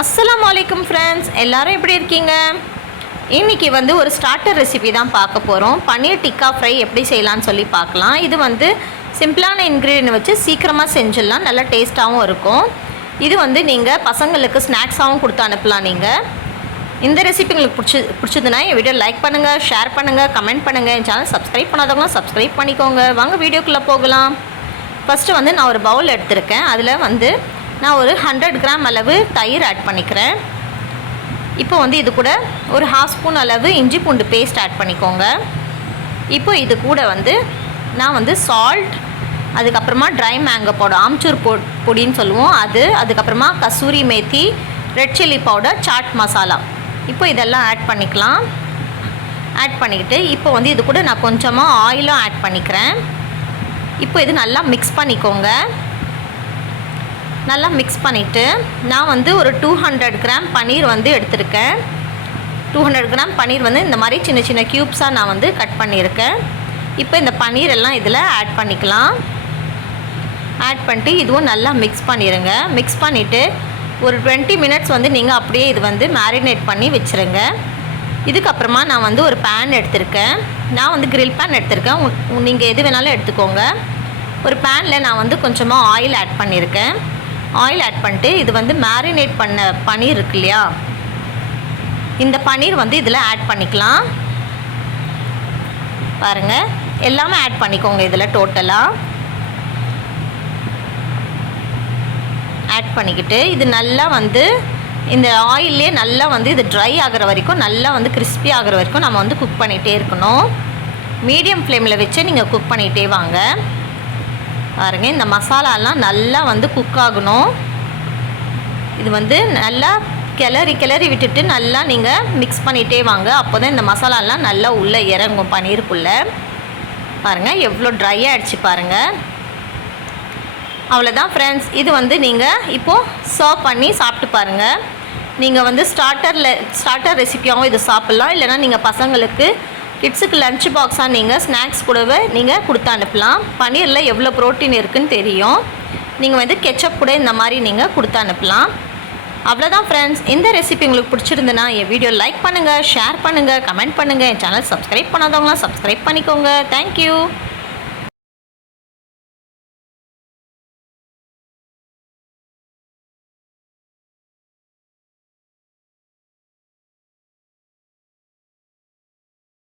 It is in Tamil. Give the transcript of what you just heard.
அஸ்லாம் அலைக்கும் ஃப்ரெண்ட்ஸ் எல்லோரும் எப்படி இருக்கீங்க? இன்றைக்கி வந்து ஒரு ஸ்டார்டர் ரெசிபி தான் பார்க்க போகிறோம் பன்னீர் டிக்கா ஃப்ரை எப்படி செய்யலாம்னு சொல்லி பார்க்கலாம். இது வந்து சிம்பிளான இன்க்ரீடியன்ட் வச்சு சீக்கிரமாக செஞ்சிடலாம். நல்லா டேஸ்ட்டாகவும் இருக்கும். இது வந்து நீங்கள் பசங்களுக்கு ஸ்நாக்ஸாகவும் கொடுத்து அனுப்பலாம் நீங்கள் இந்த ரெசிபி உங்களுக்கு பிடிச்சி பிடிச்சதுன்னா என் வீடியோ லைக் பண்ணுங்கள் ஷேர் பண்ணுங்கள் கமெண்ட் பண்ணுங்கள் என் சேனல் சப்ஸ்கிரைப் பண்ணாதவங்களும் சப்ஸ்கிரைப் பண்ணிக்கோங்க. வாங்க வீடியோக்குள்ளே போகலாம். ஃபஸ்ட்டு வந்து நான் ஒரு பவுல் எடுத்திருக்கேன். அதில் வந்து நான் ஒரு ஹண்ட்ரட் கிராம் அளவு தயிர் ஆட் பண்ணிக்கிறேன். இப்போ வந்து இது கூட ஒரு ஹாஃப் ஸ்பூன் அளவு இஞ்சி பூண்டு பேஸ்ட் ஆட் பண்ணிக்கோங்க. இப்போ இது கூட வந்து நான் வந்து சால்ட் அதுக்கப்புறமா ட்ரை மேங்கோ பவுடர் ஆம்ச்சூர் பொ பொடின்னு சொல்லுவோம் அது அதுக்கப்புறமா kasuri methi red chilli powder chaat masala இப்போ இதெல்லாம் ஆட் பண்ணிக்கலாம். ஆட் பண்ணிக்கிட்டு இப்போ வந்து இது கூட நான் கொஞ்சமாக ஆயிலும் ஆட் பண்ணிக்கிறேன். இப்போ இது நல்லா மிக்ஸ் பண்ணிக்கோங்க. நல்லா மிக்ஸ் பண்ணிவிட்டு நான் வந்து ஒரு டூ ஹண்ட்ரட் கிராம் பன்னீர் வந்து எடுத்திருக்கேன். டூ ஹண்ட்ரட் கிராம் பன்னீர் வந்து இந்த மாதிரி சின்ன சின்ன க்யூப்ஸாக நான் வந்து கட் பண்ணியிருக்கேன். இப்போ இந்த பன்னீர் எல்லாம் இதில் ஆட் பண்ணிக்கலாம். ஆட் பண்ணிட்டு இதுவும் நல்லா மிக்ஸ் பண்ணிடுங்க மிக்ஸ் பண்ணிவிட்டு ஒரு டுவெண்ட்டி மினிட்ஸ் வந்து நீங்கள் அப்படியே இது வந்து மேரினேட் பண்ணி வச்சுருங்க. இதுக்கப்புறமா நான் வந்து ஒரு பேன் எடுத்திருக்கேன். நான் வந்து கிரில் பேன் எடுத்திருக்கேன். நீங்கள் எது வேணாலும் எடுத்துக்கோங்க. ஒரு பேனில் நான் வந்து கொஞ்சமாக ஆயில் ஆட் பண்ணியிருக்கேன். ஆயில் ஆட் பண்ணிட்டு இது வந்து மேரினேட் பண்ண பன்னீர் இருக்கு இல்லையா? இந்த பன்னீர் வந்து இதில் ஆட் பண்ணிக்கலாம். பாருங்கள் எல்லாமே ஆட் பண்ணிக்கோங்க இதில் டோட்டலாக ஆட் பண்ணிக்கிட்டு இது நல்லா வந்து இந்த ஆயிலே நல்லா வந்து இது ட்ரை ஆகிற வரைக்கும் நல்லா வந்து கிறிஸ்பி ஆகிற வரைக்கும் நம்ம வந்து குக் பண்ணிகிட்டே இருக்கணும். மீடியம் ஃப்ளேமில் வச்சு நீங்கள் குக் பண்ணிகிட்டே வாங்க. பாருங்கள் இந்த மசாலாலாம் நல்லா வந்து குக் ஆகணும். இது வந்து நல்லா கிளறி கிளறி விட்டுட்டு நல்லா நீங்கள் மிக்ஸ் பண்ணிகிட்டே வாங்க. அப்போ தான் இந்த மசாலாலாம் நல்லா உள்ளே இறங்கும் பன்னீருக்குள்ளே. பாருங்கள் எவ்வளோ ட்ரை ஆகிடுச்சு பாருங்கள் அவ்வளோதான் ஃப்ரெண்ட்ஸ் இது வந்து நீங்கள் இப்போது சர்வ் பண்ணி சாப்பிட்டு பாருங்கள் நீங்கள் வந்து ஸ்டார்டரில் ஸ்டார்டர் ரெசிபியாகவும் இது சாப்பிட்லாம். இல்லைனா நீங்கள் பசங்களுக்கு கிட்ஸுக்கு லஞ்ச் பாக்ஸாக நீங்கள் ஸ்நாக்ஸ் கூடவே நீங்கள் கொடுத்து அனுப்பலாம். பன்னீரில் எவ்வளோ ப்ரோட்டீன் இருக்குன்னு தெரியும். நீங்கள் வந்து கெச்சப் கூட இந்த மாதிரி நீங்கள் கொடுத்து அனுப்பலாம். அவ்வளோதான் ஃப்ரெண்ட்ஸ் இந்த ரெசிபி உங்களுக்கு பிடிச்சிருந்துன்னா என் வீடியோ லைக் பண்ணுங்கள் ஷேர் பண்ணுங்கள் கமெண்ட் பண்ணுங்கள் என் சேனல் சப்ஸ்கிரைப் பண்ணாதவங்களாம் சப்ஸ்கிரைப் பண்ணிக்கோங்க. Thank you